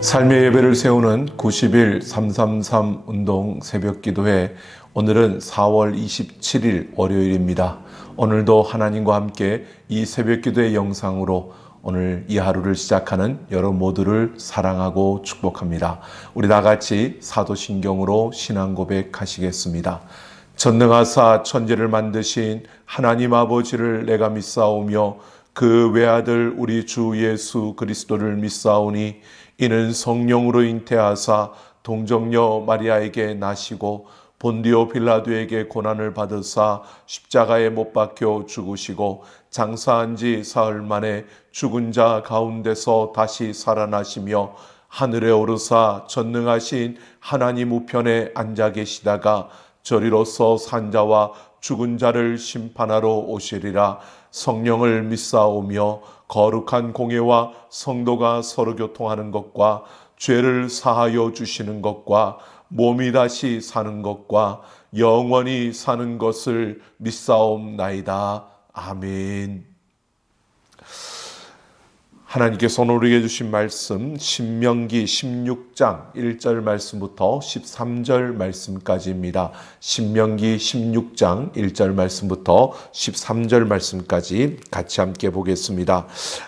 삶의 예배를 세우는 90일 333 운동 새벽기도회, 오늘은 4월 27일 월요일입니다. 오늘도 하나님과 함께 이 새벽기도의 영상으로 오늘 이 하루를 시작하는 여러분 모두를 사랑하고 축복합니다. 우리 다같이 사도신경으로 신앙 고백하시겠습니다. 전능하사 천지를 만드신 하나님 아버지를 내가 믿사오며 그 외아들 우리 주 예수 그리스도를 믿사오니 이는 성령으로 잉태하사 동정녀 마리아에게 나시고 본디오 빌라도에게 고난을 받으사 십자가에 못 박혀 죽으시고 장사한 지 사흘 만에 죽은 자 가운데서 다시 살아나시며 하늘에 오르사 전능하신 하나님 우편에 앉아 계시다가 저리로서 산자와 죽은 자를 심판하러 오시리라. 성령을 믿사오며 거룩한 공예와 성도가 서로 교통하는 것과 죄를 사하여 주시는 것과 몸이 다시 사는 것과 영원히 사는 것을 믿사옵나이다. 아멘. 하나님께서 우리에게 주신 말씀 신명기 16장 1절 말씀부터 13절 말씀까지입니다. 신명기 16장 1절 말씀부터 13절 말씀까지 같이 함께 보겠습니다.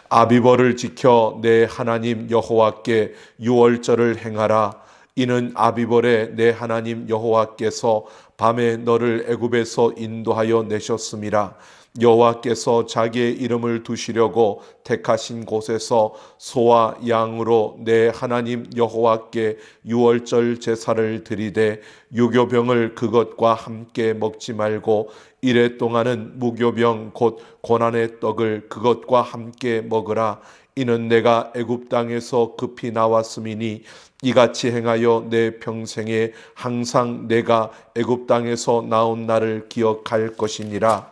아비벌을 지켜 내 하나님 여호와께 유월절을 행하라. 이는 아비벌에 내 하나님 여호와께서 밤에 너를 애굽에서 인도하여 내셨음이라. 여호와께서 자기의 이름을 두시려고 택하신 곳에서 소와 양으로 내 하나님 여호와께 유월절 제사를 드리되 유교병을 그것과 함께 먹지 말고 이래 동안은 무교병 곧 고난의 떡을 그것과 함께 먹으라. 이는 내가 애굽 땅에서 급히 나왔음이니 이같이 행하여 내 평생에 항상 내가 애굽 땅에서 나온 날을 기억할 것이니라.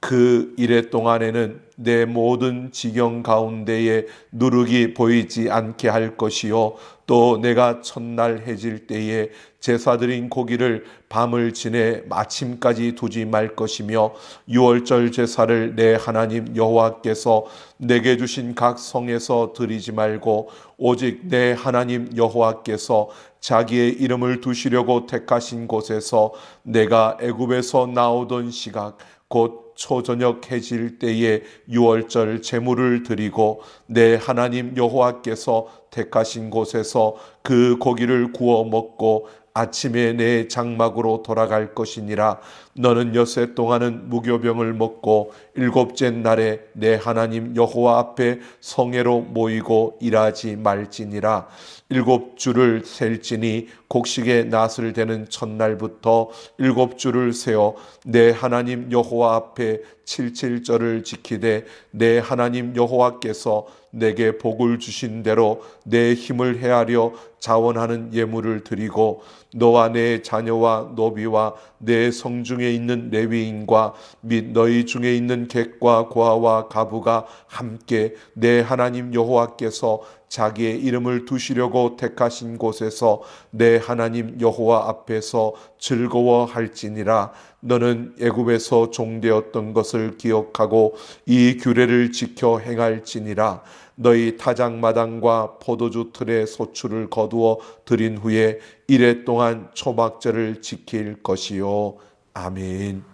그 이래 동안에는 내 모든 지경 가운데에 누룩이 보이지 않게 할 것이요 또 내가 첫날 해질 때에 제사드린 고기를 밤을 지내 아침까지 두지 말 것이며 유월절 제사를 내 하나님 여호와께서 내게 주신 각 성에서 드리지 말고 오직 내 하나님 여호와께서 자기의 이름을 두시려고 택하신 곳에서 내가 애굽에서 나오던 시각 곧 초저녁 해질 때에 유월절 제물을 드리고 내 하나님 여호와께서 택하신 곳에서 그 고기를 구워 먹고 아침에 내 장막으로 돌아갈 것이니라. 너는 엿새 동안은 무교병을 먹고 일곱째 날에 내 하나님 여호와 앞에 성회로 모이고 일하지 말지니라. 7주를 셀지니 곡식의 낫을 대는 첫날부터 7주를 세어 내 하나님 여호와 앞에 77절을 지키되 내 하나님 여호와께서 내게 복을 주신 대로 내 힘을 헤아려 자원하는 예물을 드리고 너와 내 자녀와 노비와 내 성중에 있는 레위인과 및 너희 중에 있는 객과 고아와 가부가 함께 내 하나님 여호와께서 자기의 이름을 두시려고 택하신 곳에서 내 하나님 여호와 앞에서 즐거워할지니라. 너는 애굽에서 종되었던 것을 기억하고 이 규례를 지켜 행할지니라. 너희 타작마당과 포도주 틀에 소출을 거두어 드린 후에 이래 동안 초막절을 지킬 것이요. 아멘.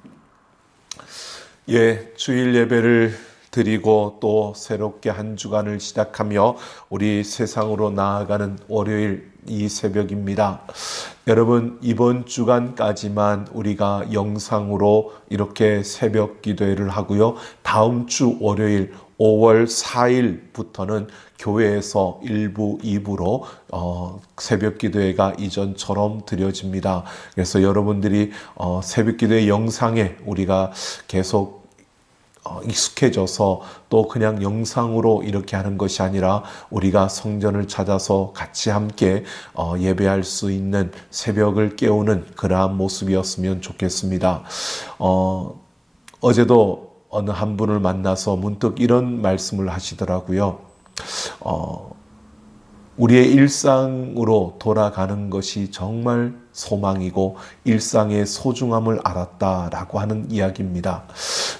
주일 예배를 드리고 또 새롭게 한 주간을 시작하며 우리 세상으로 나아가는 월요일 이 새벽입니다. 여러분, 이번 주간까지만 우리가 영상으로 이렇게 새벽 기도회를 하고요. 다음 주 월요일 5월 4일부터는 교회에서 1부, 2부로 새벽 기도회가 이전처럼 드려집니다. 그래서 여러분들이 새벽 기도회 영상에 우리가 계속 익숙해져서 또 그냥 영상으로 이렇게 하는 것이 아니라 우리가 성전을 찾아서 같이 함께 예배할 수 있는 새벽을 깨우는 그러한 모습이었으면 좋겠습니다. 어제도 어느 한 분을 만나서 문득 이런 말씀을 하시더라고요. 우리의 일상으로 돌아가는 것이 정말 소망이고 일상의 소중함을 알았다라고 하는 이야기입니다.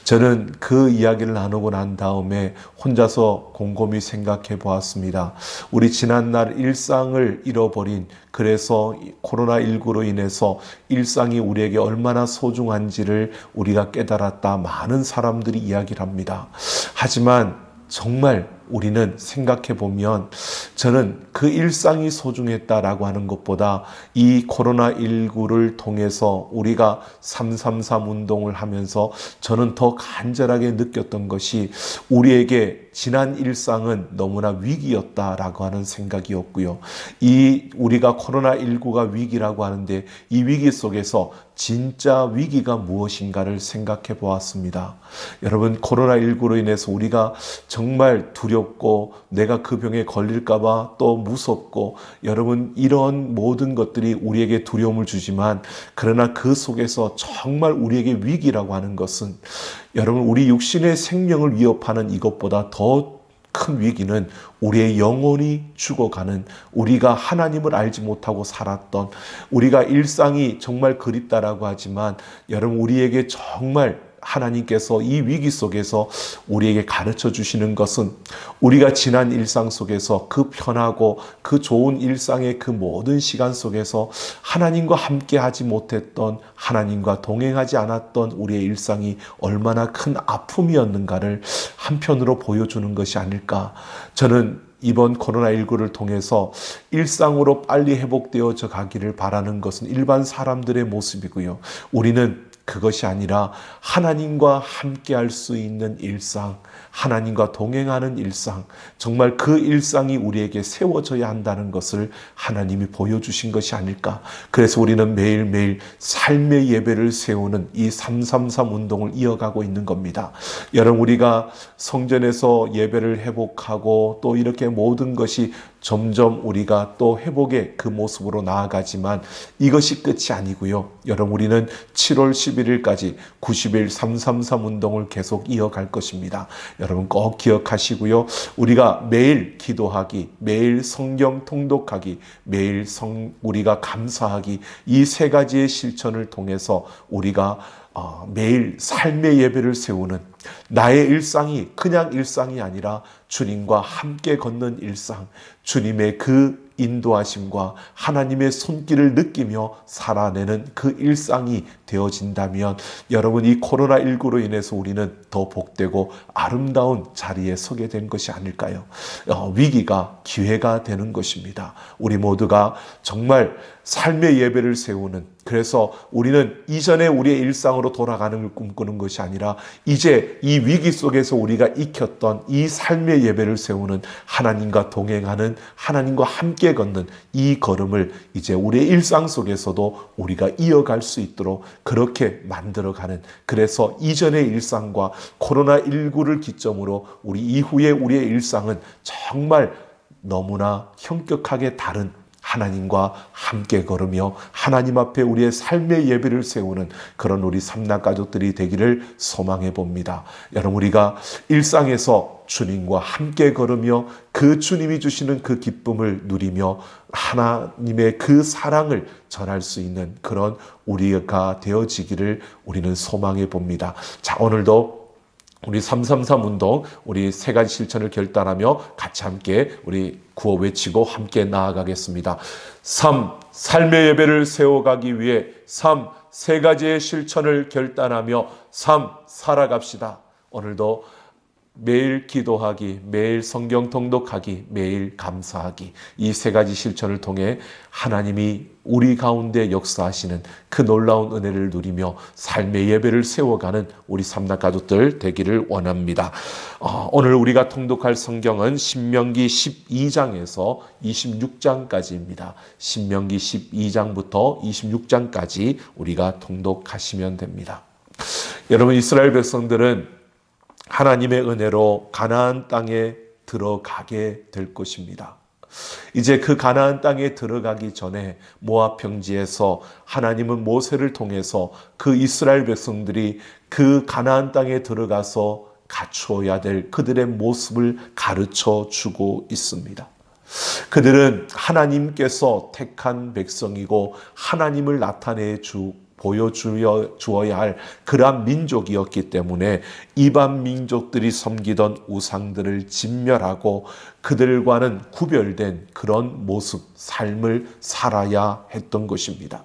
저는 그 이야기를 나누고 난 다음에 혼자서 곰곰이 생각해 보았습니다. 우리 지난날 일상을 잃어버린, 그래서 코로나19로 인해서 일상이 우리에게 얼마나 소중한지를 우리가 깨달았다, 많은 사람들이 이야기를 합니다. 하지만 정말 우리는 생각해 보면 저는 그 일상이 소중했다라고 하는 것보다 이 코로나19를 통해서 우리가 333 운동을 하면서 저는 더 간절하게 느꼈던 것이 우리에게 지난 일상은 너무나 위기였다라고 하는 생각이었고요. 이 우리가 코로나19가 위기라고 하는데 이 위기 속에서 진짜 위기가 무엇인가를 생각해 보았습니다. 여러분, 코로나19로 인해서 우리가 정말 두렵고 내가 그 병에 걸릴까봐 또 무섭고, 여러분, 이런 모든 것들이 우리에게 두려움을 주지만 그러나 그 속에서 정말 우리에게 위기라고 하는 것은, 여러분, 우리 육신의 생명을 위협하는 이것보다 더 큰 위기는 우리의 영혼이 죽어가는, 우리가 하나님을 알지 못하고 살았던, 우리가 일상이 정말 그립다라고 하지만 여러분, 우리에게 정말 하나님께서 이 위기 속에서 우리에게 가르쳐 주시는 것은 우리가 지난 일상 속에서 그 편하고 그 좋은 일상의 그 모든 시간 속에서 하나님과 함께 하지 못했던, 하나님과 동행하지 않았던 우리의 일상이 얼마나 큰 아픔이었는가를 한편으로 보여주는 것이 아닐까. 저는 이번 코로나19를 통해서 일상으로 빨리 회복되어져 가기를 바라는 것은 일반 사람들의 모습이고요. 우리는 그것이 아니라 하나님과 함께 할 수 있는 일상, 하나님과 동행하는 일상, 정말 그 일상이 우리에게 세워져야 한다는 것을 하나님이 보여주신 것이 아닐까. 그래서 우리는 매일매일 삶의 예배를 세우는 이 333 운동을 이어가고 있는 겁니다. 여러분, 우리가 성전에서 예배를 회복하고 또 이렇게 모든 것이 점점 우리가 또 회복의 그 모습으로 나아가지만 이것이 끝이 아니고요. 여러분, 우리는 7월 11일까지 90일 333 운동을 계속 이어갈 것입니다. 여러분 꼭 기억하시고요. 우리가 매일 기도하기, 매일 성경 통독하기, 매일 우리가 감사하기, 이 세 가지의 실천을 통해서 우리가 매일 삶의 예배를 세우는, 나의 일상이 그냥 일상이 아니라 주님과 함께 걷는 일상, 주님의 그 인도하심과 하나님의 손길을 느끼며 살아내는 그 일상이 되어진다면 여러분, 이 코로나19로 인해서 우리는 더 복되고 아름다운 자리에 서게 된 것이 아닐까요? 위기가 기회가 되는 것입니다. 우리 모두가 정말 삶의 예배를 세우는, 그래서 우리는 이전에 우리의 일상으로 돌아가는 걸 꿈꾸는 것이 아니라 이제 이 위기 속에서 우리가 익혔던 이 삶의 예배를 세우는, 하나님과 동행하는, 하나님과 함께 걷는 이 걸음을 이제 우리의 일상 속에서도 우리가 이어갈 수 있도록 그렇게 만들어가는, 그래서 이전의 일상과 코로나19를 기점으로 우리 이후에 우리의 일상은 정말 너무나 현격하게 다른, 하나님과 함께 걸으며 하나님 앞에 우리의 삶의 예배를 세우는 그런 우리 삼락 가족들이 되기를 소망해 봅니다. 여러분, 우리가 일상에서 주님과 함께 걸으며 그 주님이 주시는 그 기쁨을 누리며 하나님의 그 사랑을 전할 수 있는 그런 우리가 되어지기를 우리는 소망해 봅니다. 자, 오늘도 우리 333 운동, 우리 세 가지 실천을 결단하며 같이 함께 우리 구호 외치고 함께 나아가겠습니다. 3. 삶의 예배를 세워가기 위해 3. 세 가지의 실천을 결단하며 3. 살아갑시다. 오늘도 매일 기도하기, 매일 성경 통독하기, 매일 감사하기, 이 세 가지 실천을 통해 하나님이 우리 가운데 역사하시는 그 놀라운 은혜를 누리며 삶의 예배를 세워가는 우리 삼락 가족들 되기를 원합니다. 오늘 우리가 통독할 성경은 신명기 12장에서 26장까지입니다. 신명기 12장부터 26장까지 우리가 통독하시면 됩니다. 여러분, 이스라엘 백성들은 하나님의 은혜로 가나안 땅에 들어가게 될 것입니다. 이제 그 가나안 땅에 들어가기 전에 모압 평지에서 하나님은 모세를 통해서 그 이스라엘 백성들이 그 가나안 땅에 들어가서 갖추어야 될 그들의 모습을 가르쳐 주고 있습니다. 그들은 하나님께서 택한 백성이고 하나님을 나타내 보여주어야 할 그러한 민족이었기 때문에 이방 민족들이 섬기던 우상들을 진멸하고 그들과는 구별된 그런 모습, 삶을 살아야 했던 것입니다.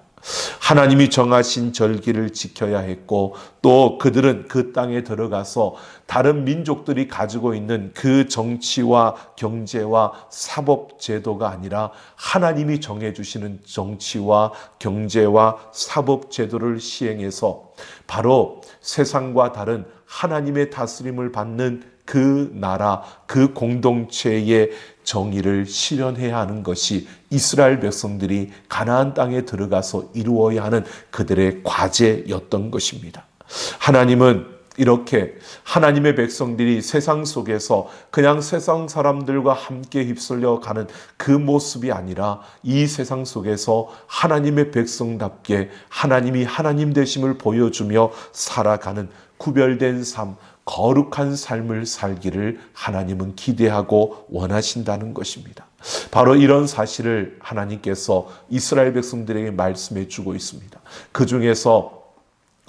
하나님이 정하신 절기를 지켜야 했고 또 그들은 그 땅에 들어가서 다른 민족들이 가지고 있는 그 정치와 경제와 사법 제도가 아니라 하나님이 정해주시는 정치와 경제와 사법 제도를 시행해서 바로 세상과 다른 하나님의 다스림을 받는 그 나라, 그 공동체의 정의를 실현해야 하는 것이 이스라엘 백성들이 가나안 땅에 들어가서 이루어야 하는 그들의 과제였던 것입니다. 하나님은 이렇게 하나님의 백성들이 세상 속에서 그냥 세상 사람들과 함께 휩쓸려 가는 그 모습이 아니라 이 세상 속에서 하나님의 백성답게 하나님이 하나님 되심을 보여주며 살아가는 구별된 삶, 거룩한 삶을 살기를 하나님은 기대하고 원하신다는 것입니다. 바로 이런 사실을 하나님께서 이스라엘 백성들에게 말씀해 주고 있습니다. 그 중에서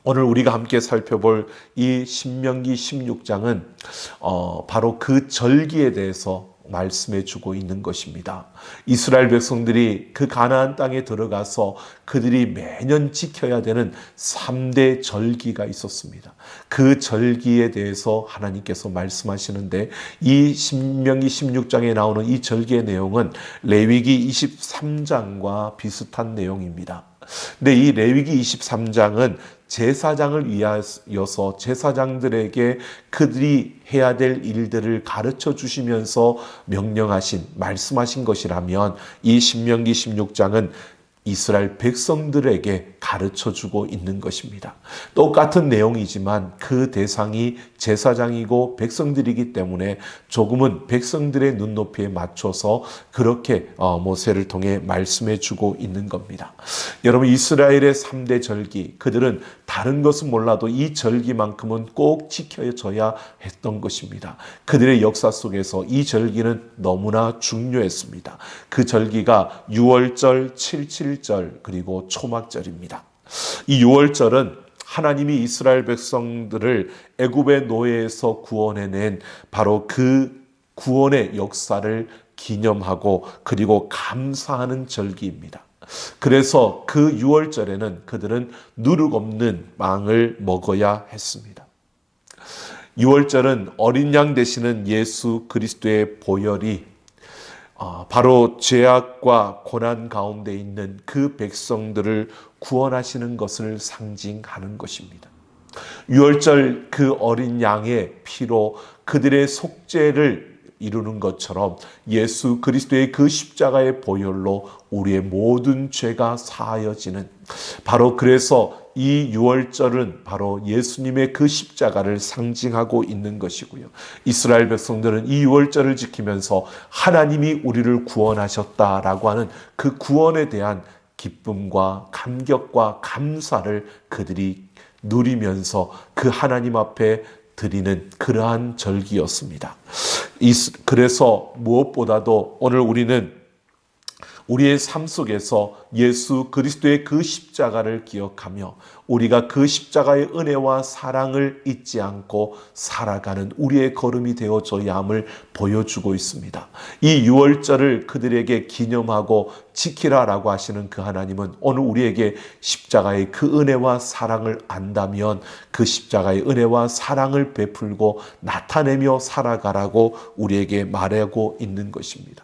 오늘 우리가 함께 살펴볼 이 신명기 16장은 바로 그 절기에 대해서 말씀해 주고 있는 것입니다. 이스라엘 백성들이 그 가나안 땅에 들어가서 그들이 매년 지켜야 되는 3대 절기가 있었습니다. 그 절기에 대해서 하나님께서 말씀하시는데 이 신명기 16장에 나오는 이 절기의 내용은 레위기 23장과 비슷한 내용입니다. 근데 이 레위기 23장은 제사장을 위하여서 제사장들에게 그들이 해야 될 일들을 가르쳐 주시면서 명령하신, 말씀하신 것이라면 이 신명기 16장은 이스라엘 백성들에게 가르쳐주고 있는 것입니다. 똑같은 내용이지만 그 대상이 제사장이고 백성들이기 때문에 조금은 백성들의 눈높이에 맞춰서 그렇게 모세를 통해 말씀해주고 있는 겁니다. 여러분, 이스라엘의 3대 절기, 그들은 다른 것은 몰라도 이 절기만큼은 꼭 지켜져야 했던 것입니다. 그들의 역사 속에서 이 절기는 너무나 중요했습니다. 그 절기가 유월절, 칠칠절 그리고 초막절입니다. 이 유월절은 하나님이 이스라엘 백성들을 애굽의 노예에서 구원해낸 바로 그 구원의 역사를 기념하고 그리고 감사하는 절기입니다. 그래서 그 유월절에는 그들은 누룩 없는 빵을 먹어야 했습니다. 유월절은 어린 양 되시는 예수 그리스도의 보혈이 바로 죄악과 고난 가운데 있는 그 백성들을 구원하시는 것을 상징하는 것입니다. 유월절 그 어린 양의 피로 그들의 속죄를 이루는 것처럼 예수 그리스도의 그 십자가의 보혈로 우리의 모든 죄가 사하여지는, 바로 그래서 이 유월절은 바로 예수님의 그 십자가를 상징하고 있는 것이고요. 이스라엘 백성들은 이 유월절을 지키면서 하나님이 우리를 구원하셨다라고 하는 그 구원에 대한 기쁨과 감격과 감사를 그들이 누리면서 그 하나님 앞에 드리는 그러한 절기였습니다. 그래서 무엇보다도 오늘 우리는 우리의 삶 속에서 예수 그리스도의 그 십자가를 기억하며 우리가 그 십자가의 은혜와 사랑을 잊지 않고 살아가는 우리의 걸음이 되어줘야 함을 보여주고 있습니다. 이 유월절을 그들에게 기념하고 지키라라고 하시는 그 하나님은 오늘 우리에게 십자가의 그 은혜와 사랑을 안다면 그 십자가의 은혜와 사랑을 베풀고 나타내며 살아가라고 우리에게 말하고 있는 것입니다.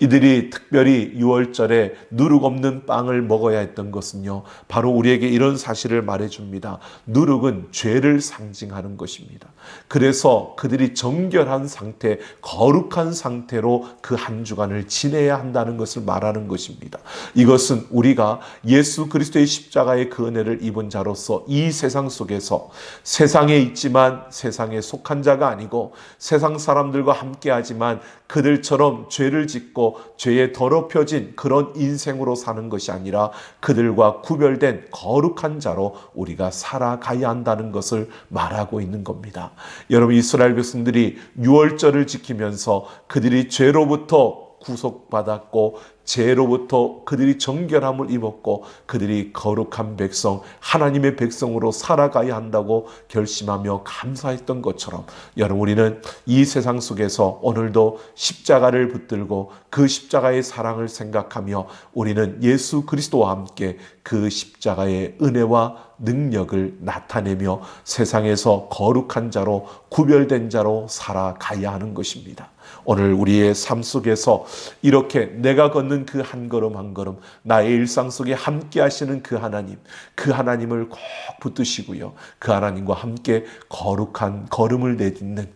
이들이 특별히 유월절에 누룩 없는 빵을 먹어야 했던 것은요, 바로 우리에게 이런 사실을 말해줍니다. 누룩은 죄를 상징하는 것입니다. 그래서 그들이 정결한 상태, 거룩한 상태로 그 한 주간을 지내야 한다는 것을 말하는 것입니다. 이것은 우리가 예수 그리스도의 십자가의 그 은혜를 입은 자로서 이 세상 속에서 세상에 있지만 세상에 속한 자가 아니고 세상 사람들과 함께하지만 그들처럼 죄를 짓고 죄에 더럽혀진 그런 인생으로 사는 것이 아니라 그들과 구별된 거룩한 자로 우리가 살아가야 한다는 것을 말하고 있는 겁니다. 여러분, 이스라엘 백성들이 유월절을 지키면서 그들이 죄로부터 구속받았고 죄로부터 그들이 정결함을 입었고 그들이 거룩한 백성, 하나님의 백성으로 살아가야 한다고 결심하며 감사했던 것처럼 여러분, 우리는 이 세상 속에서 오늘도 십자가를 붙들고 그 십자가의 사랑을 생각하며 우리는 예수 그리스도와 함께 그 십자가의 은혜와 능력을 나타내며 세상에서 거룩한 자로, 구별된 자로 살아가야 하는 것입니다. 오늘 우리의 삶 속에서 이렇게 내가 걷는 그 한 걸음 한 걸음, 나의 일상 속에 함께 하시는 그 하나님을 꼭 붙드시고요, 그 하나님과 함께 거룩한 걸음을 내딛는,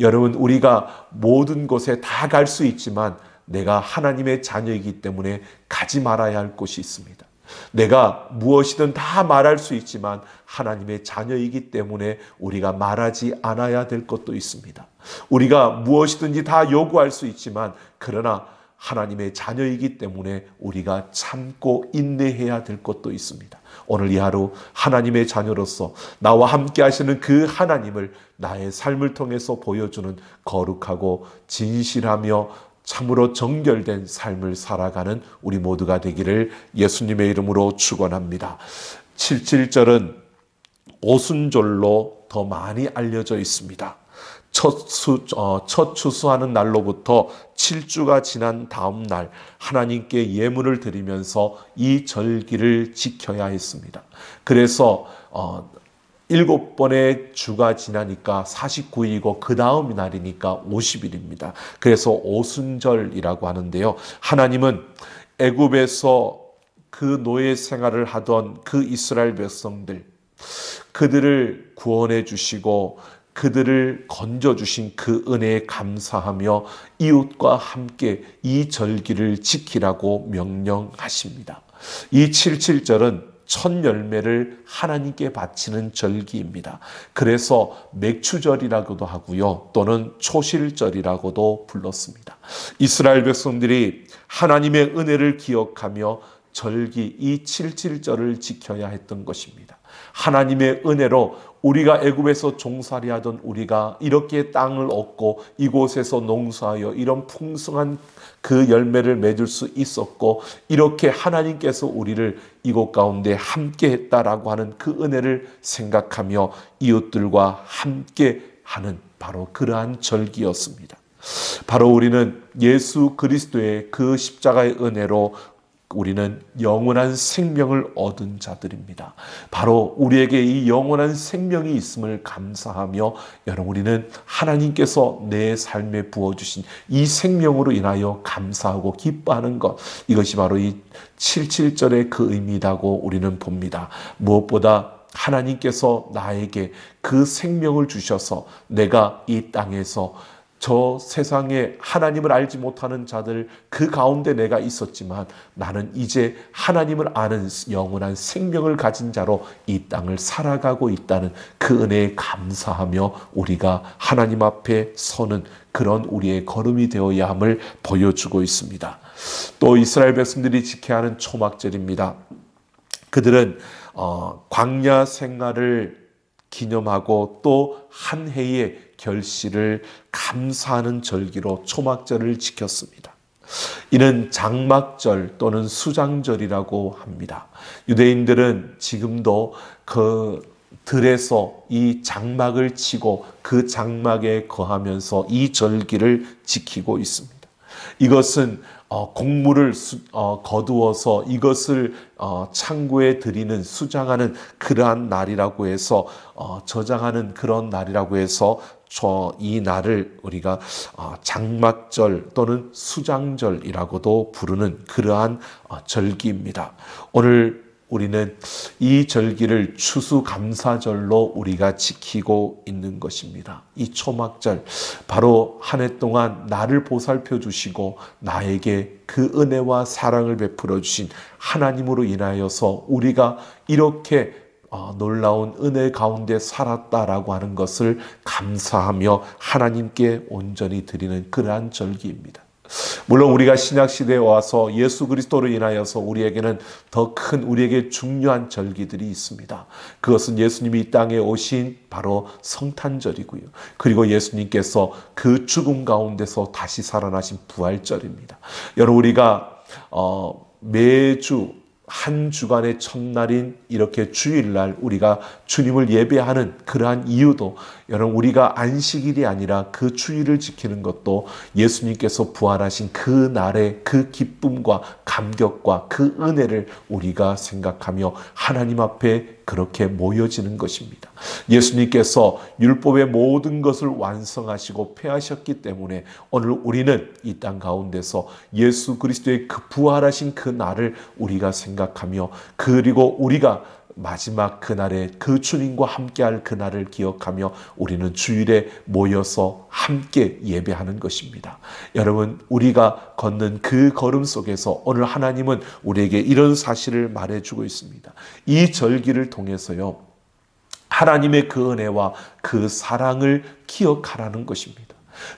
여러분, 우리가 모든 곳에 다 갈 수 있지만 내가 하나님의 자녀이기 때문에 가지 말아야 할 곳이 있습니다. 내가 무엇이든 다 말할 수 있지만 하나님의 자녀이기 때문에 우리가 말하지 않아야 될 것도 있습니다. 우리가 무엇이든지 다 요구할 수 있지만 그러나 하나님의 자녀이기 때문에 우리가 참고 인내해야 될 것도 있습니다. 오늘 이 하루 하나님의 자녀로서 나와 함께 하시는 그 하나님을 나의 삶을 통해서 보여주는 거룩하고 진실하며 참으로 정결된 삶을 살아가는 우리 모두가 되기를 예수님의 이름으로 축원합니다. 77절은 오순절로 더 많이 알려져 있습니다. 첫 추수하는 날로부터 7주가 지난 다음 날 하나님께 예물을 드리면서 이 절기를 지켜야 했습니다. 그래서 7번의 주가 지나니까 49일이고 그 다음 날이니까 50일입니다. 그래서 오순절이라고 하는데요. 하나님은 애굽에서 그 노예 생활을 하던 그 이스라엘 백성들, 그들을 구원해 주시고 그들을 건져주신 그 은혜에 감사하며 이웃과 함께 이 절기를 지키라고 명령하십니다. 이 77절은 첫 열매를 하나님께 바치는 절기입니다. 그래서 맥추절이라고도 하고요, 또는 초실절이라고도 불렀습니다. 이스라엘 백성들이 하나님의 은혜를 기억하며 절기 이 77절을 지켜야 했던 것입니다. 하나님의 은혜로 우리가 애굽에서 종살이 하던 우리가 이렇게 땅을 얻고 이곳에서 농사하여 이런 풍성한 그 열매를 맺을 수 있었고, 이렇게 하나님께서 우리를 이곳 가운데 함께 했다라고 하는 그 은혜를 생각하며 이웃들과 함께 하는 바로 그러한 절기였습니다. 바로 우리는 예수 그리스도의 그 십자가의 은혜로 우리는 영원한 생명을 얻은 자들입니다. 바로 우리에게 이 영원한 생명이 있음을 감사하며 여러분, 우리는 하나님께서 내 삶에 부어주신 이 생명으로 인하여 감사하고 기뻐하는 것, 이것이 바로 이 77절의 그 의미라고 우리는 봅니다. 무엇보다 하나님께서 나에게 그 생명을 주셔서 내가 이 땅에서 저 세상에 하나님을 알지 못하는 자들 그 가운데 내가 있었지만 나는 이제 하나님을 아는 영원한 생명을 가진 자로 이 땅을 살아가고 있다는 그 은혜에 감사하며 우리가 하나님 앞에 서는 그런 우리의 걸음이 되어야 함을 보여주고 있습니다. 또 이스라엘 백성들이 지켜야 하는 초막절입니다. 그들은 광야 생활을 기념하고 또 한 해의 결실을 감사하는 절기로 초막절을 지켰습니다. 이는 장막절 또는 수장절이라고 합니다. 유대인들은 지금도 그 들에서 이 장막을 치고 그 장막에 거하면서 이 절기를 지키고 있습니다. 이것은 곡물을 거두어서 이것을 창고에 드리는, 수장하는 그러한 날이라고 해서 저장하는 그런 날이라고 해서 이 날을 우리가 장막절 또는 수장절이라고도 부르는 그러한 절기입니다. 오늘 우리는 이 절기를 추수감사절로 우리가 지키고 있는 것입니다. 이 초막절, 바로 한 해 동안 나를 보살펴 주시고 나에게 그 은혜와 사랑을 베풀어 주신 하나님으로 인하여서 우리가 이렇게 놀라운 은혜 가운데 살았다라고 하는 것을 감사하며 하나님께 온전히 드리는 그러한 절기입니다. 물론 우리가 신약시대에 와서 예수 그리스도로 인하여서 우리에게는 더 큰 우리에게 중요한 절기들이 있습니다. 그것은 예수님이 이 땅에 오신 바로 성탄절이고요. 그리고 예수님께서 그 죽음 가운데서 다시 살아나신 부활절입니다. 여러분, 우리가 매주 한 주간의 첫날인 이렇게 주일날 우리가 주님을 예배하는 그러한 이유도, 여러분, 우리가 안식일이 아니라 그 주일을 지키는 것도 예수님께서 부활하신 그 날의 그 기쁨과 감격과 그 은혜를 우리가 생각하며 하나님 앞에 그렇게 모여지는 것입니다. 예수님께서 율법의 모든 것을 완성하시고 폐하셨기 때문에 오늘 우리는 이 땅 가운데서 예수 그리스도의 그 부활하신 그 날을 우리가 생각하며, 그리고 우리가 마지막 그날에 그 주님과 함께할 그날을 기억하며 우리는 주일에 모여서 함께 예배하는 것입니다. 여러분, 우리가 걷는 그 걸음 속에서 오늘 하나님은 우리에게 이런 사실을 말해주고 있습니다. 이 절기를 통해서요, 하나님의 그 은혜와 그 사랑을 기억하라는 것입니다.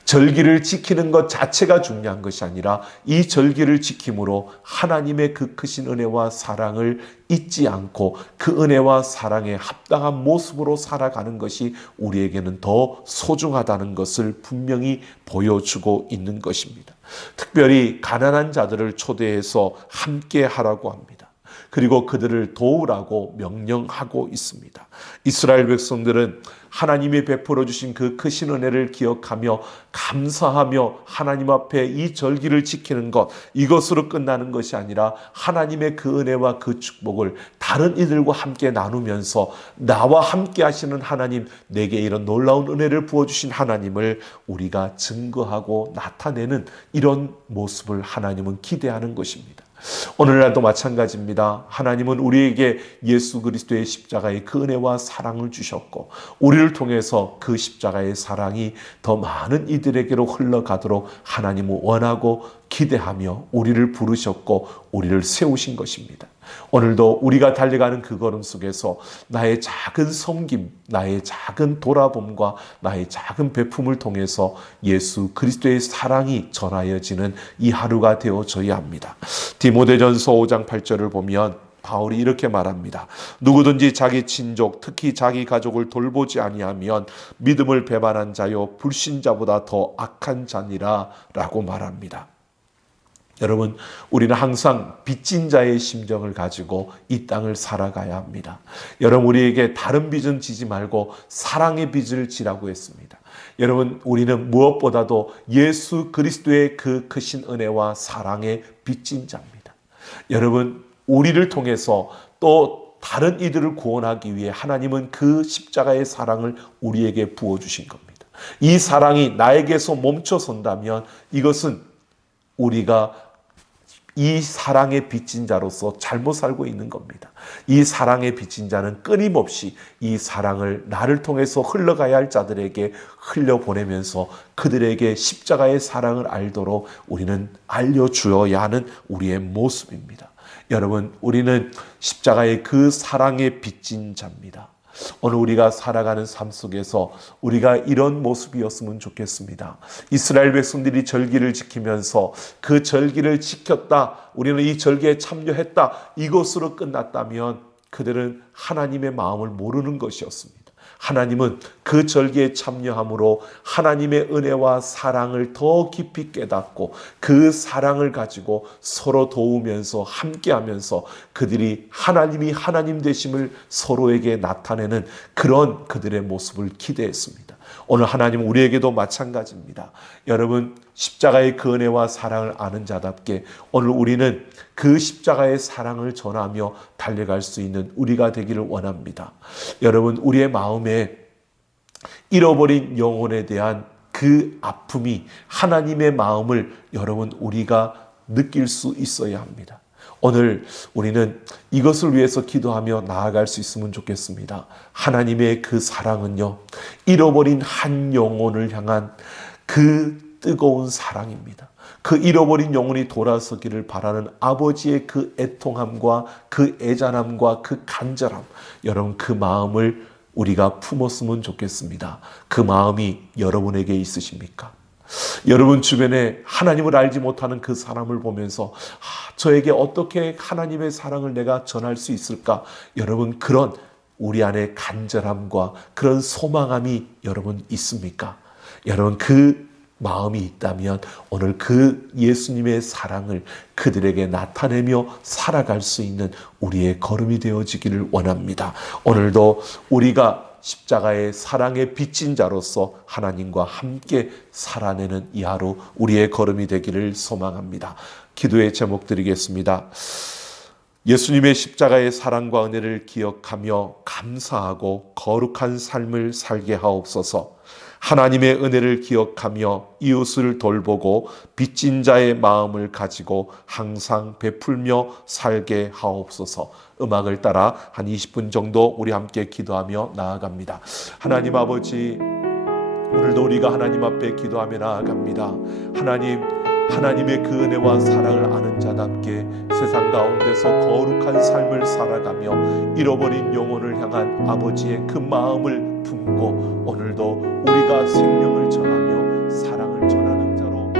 절기를 지키는 것 자체가 중요한 것이 아니라 이 절기를 지킴으로 하나님의 그 크신 은혜와 사랑을 잊지 않고 그 은혜와 사랑에 합당한 모습으로 살아가는 것이 우리에게는 더 소중하다는 것을 분명히 보여주고 있는 것입니다. 특별히 가난한 자들을 초대해서 함께 하라고 합니다. 그리고 그들을 도우라고 명령하고 있습니다. 이스라엘 백성들은 하나님이 베풀어 주신 그 크신 은혜를 기억하며 감사하며 하나님 앞에 이 절기를 지키는 것, 이것으로 끝나는 것이 아니라 하나님의 그 은혜와 그 축복을 다른 이들과 함께 나누면서 나와 함께 하시는 하나님, 내게 이런 놀라운 은혜를 부어주신 하나님을 우리가 증거하고 나타내는 이런 모습을 하나님은 기대하는 것입니다. 오늘날도 마찬가지입니다. 하나님은 우리에게 예수 그리스도의 십자가의 그 은혜와 사랑을 주셨고, 우리를 통해서 그 십자가의 사랑이 더 많은 이들에게로 흘러가도록 하나님은 원하고 기대하며 우리를 부르셨고 우리를 세우신 것입니다. 오늘도 우리가 달려가는 그 걸음 속에서 나의 작은 섬김, 나의 작은 돌아봄과 나의 작은 베품을 통해서 예수 그리스도의 사랑이 전하여지는 이 하루가 되어져야 합니다. 디모데전서 5장 8절을 보면 바울이 이렇게 말합니다. 누구든지 자기 친족, 특히 자기 가족을 돌보지 아니하면 믿음을 배반한 자요 불신자보다 더 악한 자니라 라고 말합니다. 여러분, 우리는 항상 빚진 자의 심정을 가지고 이 땅을 살아가야 합니다. 여러분, 우리에게 다른 빚은 지지 말고 사랑의 빚을 지라고 했습니다. 여러분, 우리는 무엇보다도 예수 그리스도의 그 크신 은혜와 사랑의 빚진 자입니다. 여러분, 우리를 통해서 또 다른 이들을 구원하기 위해 하나님은 그 십자가의 사랑을 우리에게 부어주신 겁니다. 이 사랑이 나에게서 멈춰선다면 이것은 우리가 이 사랑의 빚진 자로서 잘못 살고 있는 겁니다. 이 사랑의 빚진 자는 끊임없이 이 사랑을 나를 통해서 흘러가야 할 자들에게 흘려보내면서 그들에게 십자가의 사랑을 알도록 우리는 알려주어야 하는 우리의 모습입니다. 여러분, 우리는 십자가의 그 사랑의 빚진 자입니다. 오늘 우리가 살아가는 삶 속에서 우리가 이런 모습이었으면 좋겠습니다. 이스라엘 백성들이 절기를 지키면서 그 절기를 지켰다, 우리는 이 절기에 참여했다, 이것으로 끝났다면 그들은 하나님의 마음을 모르는 것이었습니다. 하나님은 그 절기에 참여함으로 하나님의 은혜와 사랑을 더 깊이 깨닫고 그 사랑을 가지고 서로 도우면서 함께하면서 그들이 하나님이 하나님 되심을 서로에게 나타내는 그런 그들의 모습을 기대했습니다. 오늘 하나님은 우리에게도 마찬가지입니다. 여러분, 십자가의 그 은혜와 사랑을 아는 자답게 오늘 우리는 그 십자가의 사랑을 전하며 달려갈 수 있는 우리가 되기를 원합니다. 여러분, 우리의 마음에 잃어버린 영혼에 대한 그 아픔이 하나님의 마음을 여러분 우리가 느낄 수 있어야 합니다. 오늘 우리는 이것을 위해서 기도하며 나아갈 수 있으면 좋겠습니다. 하나님의 그 사랑은요, 잃어버린 한 영혼을 향한 그 뜨거운 사랑입니다. 그 잃어버린 영혼이 돌아서기를 바라는 아버지의 그 애통함과 그 애잔함과 그 간절함, 여러분 그 마음을 우리가 품었으면 좋겠습니다. 그 마음이 여러분에게 있으십니까? 여러분 주변에 하나님을 알지 못하는 그 사람을 보면서 저에게 어떻게 하나님의 사랑을 내가 전할 수 있을까? 여러분 그런 우리 안에 간절함과 그런 소망함이 여러분 있습니까? 여러분 그 마음이 있다면 오늘 그 예수님의 사랑을 그들에게 나타내며 살아갈 수 있는 우리의 걸음이 되어지기를 원합니다. 오늘도 우리가 십자가의 사랑의 빚진 자로서 하나님과 함께 살아내는 이 하루 우리의 걸음이 되기를 소망합니다. 기도의 제목 드리겠습니다. 예수님의 십자가의 사랑과 은혜를 기억하며 감사하고 거룩한 삶을 살게 하옵소서. 하나님의 은혜를 기억하며 이웃을 돌보고 빚진 자의 마음을 가지고 항상 베풀며 살게 하옵소서. 음악을 따라 한 20분 정도 우리 함께 기도하며 나아갑니다. 하나님 아버지, 오늘도 우리가 하나님 앞에 기도하며 나아갑니다. 하나님의 그 은혜와 사랑을 아는 자답게 세상 가운데서 거룩한 삶을 살아가며 잃어버린 영혼을 향한 아버지의 그 마음을 품고 오늘도 우리가 생명을 전하며 사랑을 전하는 자로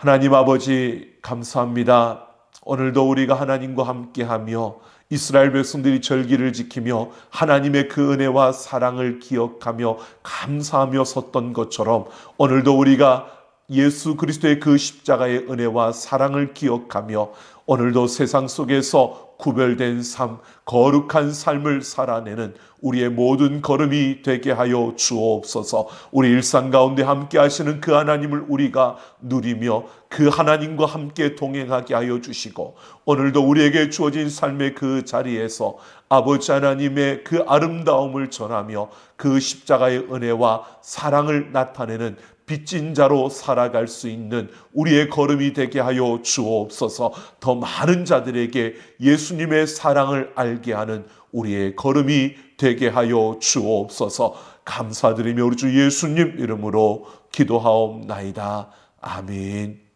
하나님 아버지 감사합니다. 오늘도 우리가 하나님과 함께하며 이스라엘 백성들이 절기를 지키며 하나님의 그 은혜와 사랑을 기억하며 감사하며 섰던 것처럼 오늘도 우리가 예수 그리스도의 그 십자가의 은혜와 사랑을 기억하며 오늘도 세상 속에서 구별된 삶, 거룩한 삶을 살아내는 우리의 모든 걸음이 되게 하여 주옵소서. 우리 일상 가운데 함께 하시는 그 하나님을 우리가 누리며 그 하나님과 함께 동행하게 하여 주시고 오늘도 우리에게 주어진 삶의 그 자리에서 아버지 하나님의 그 아름다움을 전하며 그 십자가의 은혜와 사랑을 나타내는 빚진 자로 살아갈 수 있는 우리의 걸음이 되게 하여 주옵소서. 더 많은 자들에게 예수님의 사랑을 알게 하는 우리의 걸음이 되게 하여 주옵소서. 감사드리며 우리 주 예수님 이름으로 기도하옵나이다. 아멘.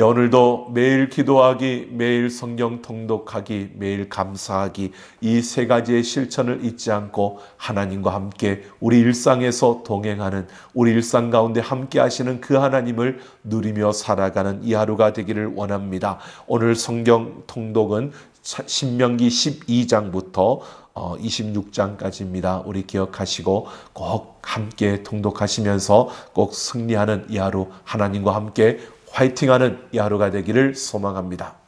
오늘도 매일 기도하기, 매일 성경 통독하기, 매일 감사하기 이 세 가지의 실천을 잊지 않고 하나님과 함께 우리 일상에서 동행하는 우리 일상 가운데 함께 하시는 그 하나님을 누리며 살아가는 이 하루가 되기를 원합니다. 오늘 성경 통독은 신명기 12장부터 26장까지입니다. 우리 기억하시고 꼭 함께 통독하시면서 꼭 승리하는 이 하루 하나님과 함께 화이팅하는 이 하루가 되기를 소망합니다.